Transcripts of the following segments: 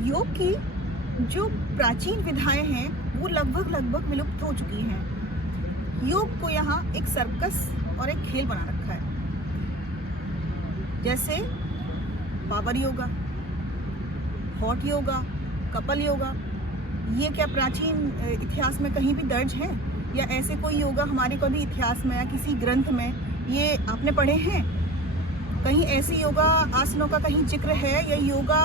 योग की जो प्राचीन विधाएं हैं वो लगभग विलुप्त हो चुकी हैं। योग को यहाँ एक सर्कस और एक खेल बना रखा है, जैसे power yoga, hot yoga, couple yoga. ये क्या प्राचीन इतिहास में कहीं भी दर्ज है, या ऐसे कोई योगा हमारे कभी इतिहास में या किसी ग्रंथ में ये आपने पढ़े हैं? कहीं ऐसी योगा आसनों का कहीं जिक्र है या योगा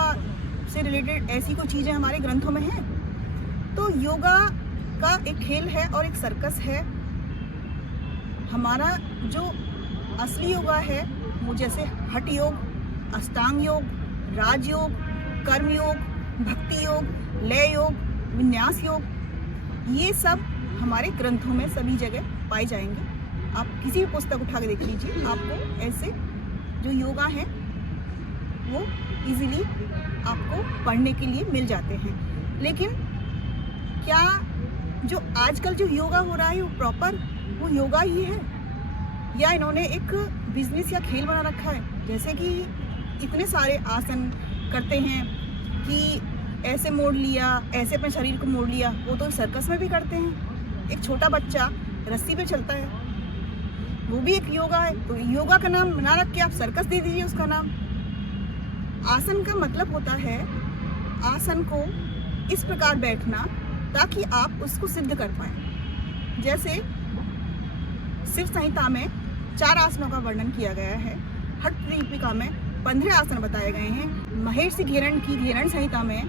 से रिलेटेड ऐसी कोई चीज़ें हमारे ग्रंथों में हैं? तो योगा का एक खेल है और एक सर्कस है। हमारा जो असली योगा है वो जैसे हठ योग, अष्टांग योग, राजयोग, कर्म योग, भक्ति योग, लय योग, विन्यास योग, ये सब हमारे ग्रंथों में सभी जगह पाए जाएंगे। आप किसी भी पुस्तक उठा के देख लीजिए, आपको ऐसे जो योगा हैं वो इजीली आपको पढ़ने के लिए मिल जाते हैं। लेकिन क्या जो आजकल जो योगा हो रहा है वो प्रॉपर वो योगा ही है, या इन्होंने एक बिजनेस या खेल बना रखा है? जैसे कि इतने सारे आसन करते हैं कि ऐसे मोड़ लिया, ऐसे अपने शरीर को मोड़ लिया, वो तो सर्कस में भी करते हैं। एक छोटा बच्चा रस्सी पे चलता है, वो भी एक योगा है। तो योगा का नाम ना रख के आप सर्कस दे दीजिए उसका नाम। आसन का मतलब होता है आसन को इस प्रकार बैठना ताकि आप उसको सिद्ध कर पाएं। जैसे शिव संहिता में 4 आसनों का वर्णन किया गया है, हठ दीपिका में 15 आसन बताए गए हैं, महर्षि घेरण की घेरण संहिता में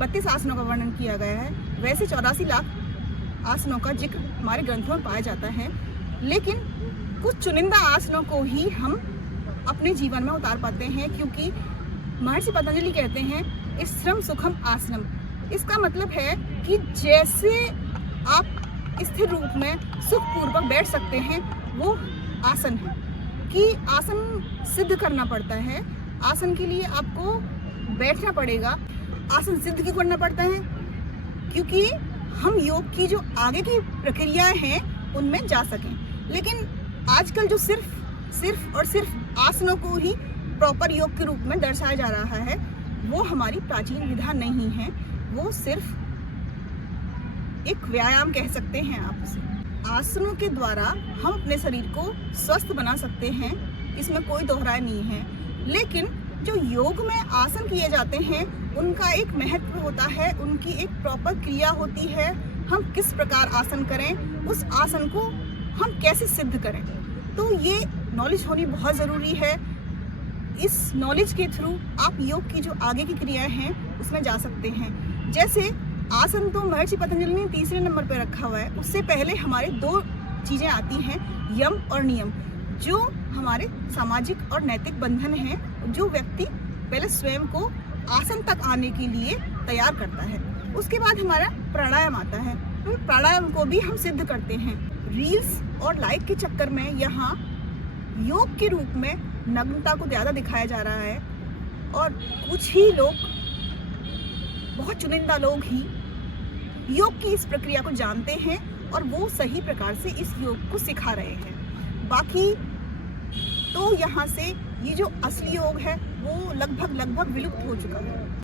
32 आसनों का वर्णन किया गया है। वैसे 84 लाख आसनों का जिक्र हमारे ग्रंथों में पाया जाता है, लेकिन कुछ चुनिंदा आसनों को ही हम अपने जीवन में उतार पाते हैं, क्योंकि महर्षि पतंजलि कहते हैं स्थिरम सुखम आसनम। इसका मतलब है कि जैसे आप स्थिर रूप में सुखपूर्वक बैठ सकते हैं वो आसन है। कि आसन सिद्ध करना पड़ता है, आसन के लिए आपको बैठना पड़ेगा। आसन सिद्ध क्यों करना पड़ता है? क्योंकि हम योग की जो आगे की प्रक्रियाएं हैं उनमें जा सकें। लेकिन आजकल जो सिर्फ और सिर्फ आसनों को ही प्रॉपर योग के रूप में दर्शाया जा रहा है, वो हमारी प्राचीन विधा नहीं है, वो सिर्फ एक व्यायाम कह सकते हैं आप उसे। आसनों के द्वारा हम अपने शरीर को स्वस्थ बना सकते हैं, इसमें कोई दोहराय नहीं है। लेकिन जो योग में आसन किए जाते हैं उनका एक महत्व होता है, उनकी एक प्रॉपर क्रिया होती है। हम किस प्रकार आसन करें, उस आसन को हम कैसे सिद्ध करें, तो ये नॉलेज होनी बहुत ज़रूरी है। इस नॉलेज के थ्रू आप योग की जो आगे की क्रियाएं हैं उसमें जा सकते हैं। जैसे आसन तो महर्षि पतंजलि ने 3रे नंबर पर रखा हुआ है, उससे पहले हमारे 2 चीज़ें आती हैं, यम और नियम, जो हमारे सामाजिक और नैतिक बंधन हैं, जो व्यक्ति पहले स्वयं को आसन तक आने के लिए तैयार करता है। उसके बाद हमारा प्राणायाम आता है, तो प्राणायाम को भी हम सिद्ध करते हैं। रील्स और लाइक के चक्कर में यहाँ योग के रूप में नग्नता को ज़्यादा दिखाया जा रहा है, और कुछ ही लोग, बहुत चुनिंदा लोग ही योग की इस प्रक्रिया को जानते हैं और वो सही प्रकार से इस योग को सिखा रहे हैं। बाकी तो यहाँ से ये जो असली योग है वो लगभग विलुप्त हो चुका है।